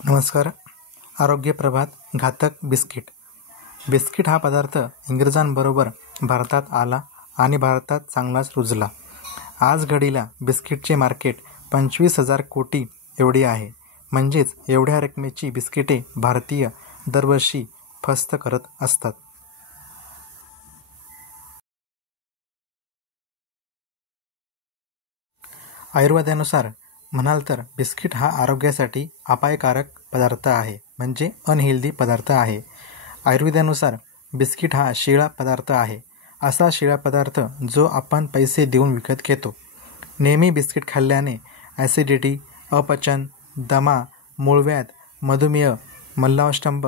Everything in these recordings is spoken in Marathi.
नमस्कार. आरोग्य प्रभात. घातक बिस्किट. बिस्किट हा पदार्थ इंग्रजांबरोबर भारतात आला आणि भारतात चांगलाच रुजला. आज घडीला बिस्किटचे मार्केट 25,000 कोटी एवढी आहे. म्हणजेच एवढ्या रकमेची बिस्किटे भारतीय दरवर्षी फस्त करत असतात. आयुर्वेदानुसार म्हणाल तर बिस्किट हा आरोग्यासाठी अपायकारक पदार्थ आहे, म्हणजे अनहेल्दी पदार्थ आहे. आयुर्वेदानुसार बिस्किट हा शिळा पदार्थ आहे. असा शिळा पदार्थ जो आपण पैसे देऊन विकत घेतो. नेहमी बिस्किट खाल्ल्याने ॲसिडिटी, अपचन, दमा, मूळव्याध, मधुमेह, मलनावष्टंभ,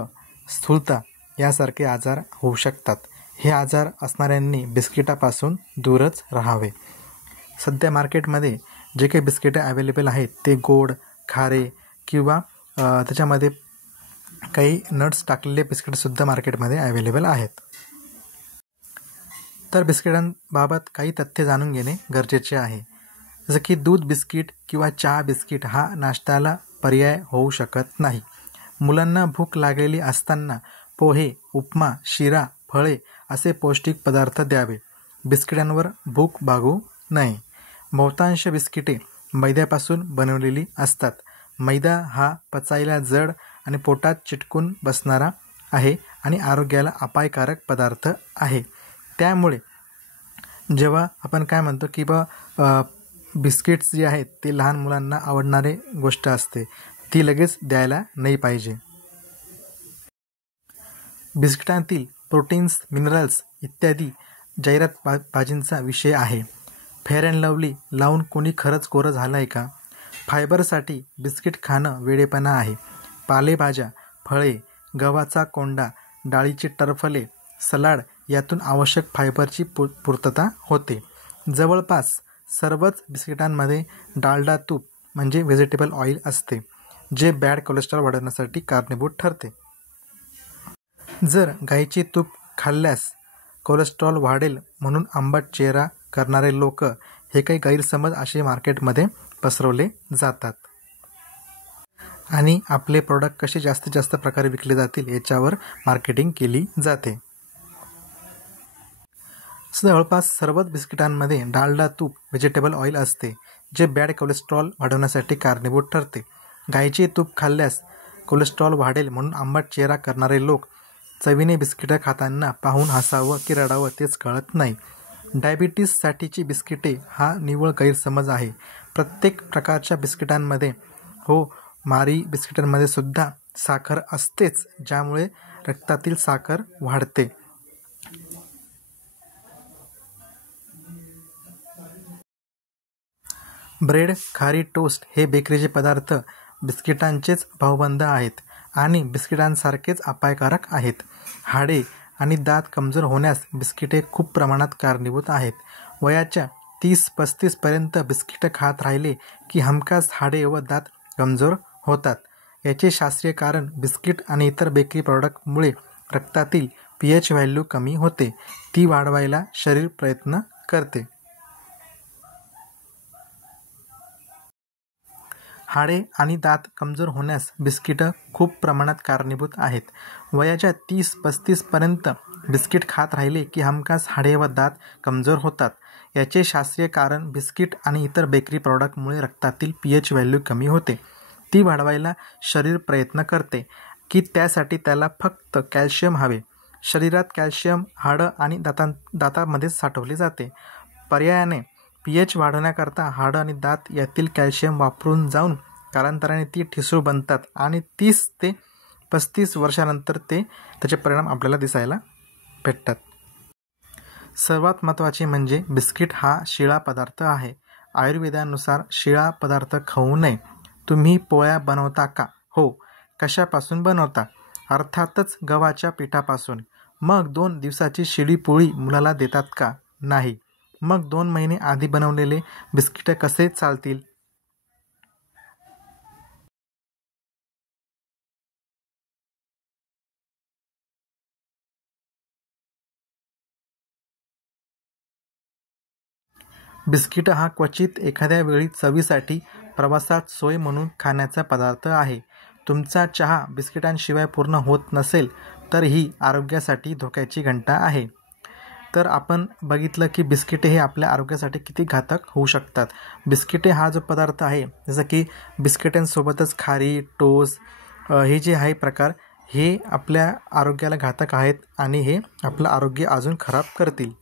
स्थूलता यासारखे आजार होऊ शकतात. हे आजार असणाऱ्यांनी बिस्किटापासून दूरच राहावे. सध्या मार्केटमध्ये जे काही बिस्किटं अवेलेबल आहेत ते गोड, खारे किंवा त्याच्यामध्ये काही नट्स टाकलेले बिस्किटसुद्धा मार्केटमध्ये अवेलेबल आहेत. तर बिस्किटांबाबत काही तथ्य जाणून घेणे गरजेचे आहे. जसं की दूध बिस्किट किंवा चहा बिस्किट हा नाश्त्याला पर्याय होऊ शकत नाही. मुलांना भूक लागलेली असताना पोहे, उपमा, शिरा, फळे असे पौष्टिक पदार्थ द्यावे. बिस्किटांवर भूक भागू नये. बहुतांश बिस्किटे मैद्यापासून बनवलेली असतात. मैदा हा पचायला जड आणि पोटात चिटकून बसणारा आहे आणि आरोग्याला अपायकारक पदार्थ आहे. त्यामुळे जेव्हा आपण काय म्हणतो की बिस्किट्स जे आहेत ते लहान मुलांना आवडणारे गोष्ट असते, ती लगेच द्यायला नाही पाहिजे. बिस्किटांतील प्रोटीन्स, मिनरल्स इत्यादी जाहिरात बाजींचा विषय आहे. फेअर अँड लवली लावून कोणी खरंच गोरं झालं आहे का? फायबरसाठी बिस्किट खाणं वेडेपणा आहे. पालेभाज्या, फळे, गव्हाचा कोंडा, डाळीची टरफले, सलाड यातून आवश्यक फायबरची पूर्तता होते. जवळपास सर्वच बिस्किटांमध्ये डालडा तूप म्हणजे व्हेजिटेबल ऑइल असते, जे बॅड कोलेस्ट्रॉल वाढवण्यासाठी कारणीभूत ठरते. जर गाईचे तूप खाल्ल्यास कोलेस्ट्रॉल वाढेल म्हणून आंबट चेहरा करणारे लोक, हे काही गैरसमज असे मार्केटमध्ये पसरवले जातात आणि आपले प्रोडक्ट कसे जास्तीत जास्त प्रकारे विकले जातील याच्यावर मार्केटिंग केली जाते. जवळपास सर्वच बिस्किटांमध्ये डालडा तूप व्हेजिटेबल ऑइल असते, जे बॅड कोलेस्ट्रॉल वाढवण्यासाठी कारणीभूत ठरते. गाईचे तूप खाल्ल्यास कोलेस्ट्रॉल वाढेल म्हणून आंबट चेहरा करणारे लोक चवीने बिस्किटं खाताना पाहून हसावं की रडावं तेच कळत नाही. डायबिटीससाठीची बिस्किटे हा निव्वळ गैरसमज आहे. प्रत्येक प्रकारच्या बिस्किटांमध्ये मारी बिस्किटांमध्ये सुद्धा साखर असतेच, ज्यामुळे रक्तातील साखर वाढते. ब्रेड, खारी, टोस्ट हे बेकरीचे पदार्थ बिस्किटांचेच भाऊबंद आहेत आणि बिस्किटांसारखेच अपायकारक आहेत. हाडे आणि दात कमजोर होण्यास बिस्किटे खूप प्रमाणात कारणीभूत आहेत. वयाच्या 30-35 पर्यंत बिस्किटं खात राहिले की हमखास हाडे व दात कमजोर होतात. याचे शास्त्रीय कारण बिस्किट आणि इतर बेकरी प्रॉडक्टमुळे रक्तातील pH व्हॅल्यू कमी होते. ती वाढवायला शरीर प्रयत्न करते. हाडे आणि दात कमजोर होण्यास बिस्किटं खूप प्रमाणात कारणीभूत आहेत. वयाच्या 30-35 पर्यंत बिस्किट खात राहिले की हमखास हाडे व दात कमजोर होतात. याचे शास्त्रीय कारण बिस्किट आणि इतर बेकरी प्रॉडक्टमुळे रक्तातील pH व्हॅल्यू कमी होते. ती वाढवायला शरीर प्रयत्न करते की त्यासाठी त्याला फक्त कॅल्शियम हवे. शरीरात कॅल्शियम हाडं आणि दातामध्येच साठवले जाते. पर्यायाने pH वाढवण्याकरता हाडं आणि दात यातील कॅल्शियम वापरून जाऊन कालांतराने ती ठिसूळ बनतात आणि 30 ते 35 वर्षानंतर त्याचे परिणाम आपल्याला दिसायला भेटतात. सर्वात महत्त्वाचे म्हणजे बिस्किट हा शिळा पदार्थ आहे. आयुर्वेदानुसार शिळा पदार्थ खाऊ नये. तुम्ही पोळ्या बनवता का? हो. कशापासून बनवता? अर्थातच गव्हाच्या पिठापासून. मग 2 दिवसाची शिळी पोळी मुलाला देतात का? नाही. मग 2 महिने आधी बनवलेले बिस्किटं कसे चालतील? बिस्किट हा क्वचित एखाद्या वेळी चवीसाठी प्रवासात सोय म्हणून खाण्याचा पदार्थ आहे. तुमचा चहा बिस्किटांशिवाय पूर्ण होत नसेल तर ही आरोग्यासाठी धोक्याची घंटा आहे. तर आपण बघितलं की बिस्किटे हे आपल्या आरोग्यासाठी किती घातक होऊ शकतात. बिस्किटे हा जो पदार्थ आहे, जसं की बिस्किटांसोबतच खारी, टोस्ट हे जे आहे प्रकार, हे आपल्या आरोग्याला घातक आहेत आणि हे आपलं आरोग्य अजून खराब करतील.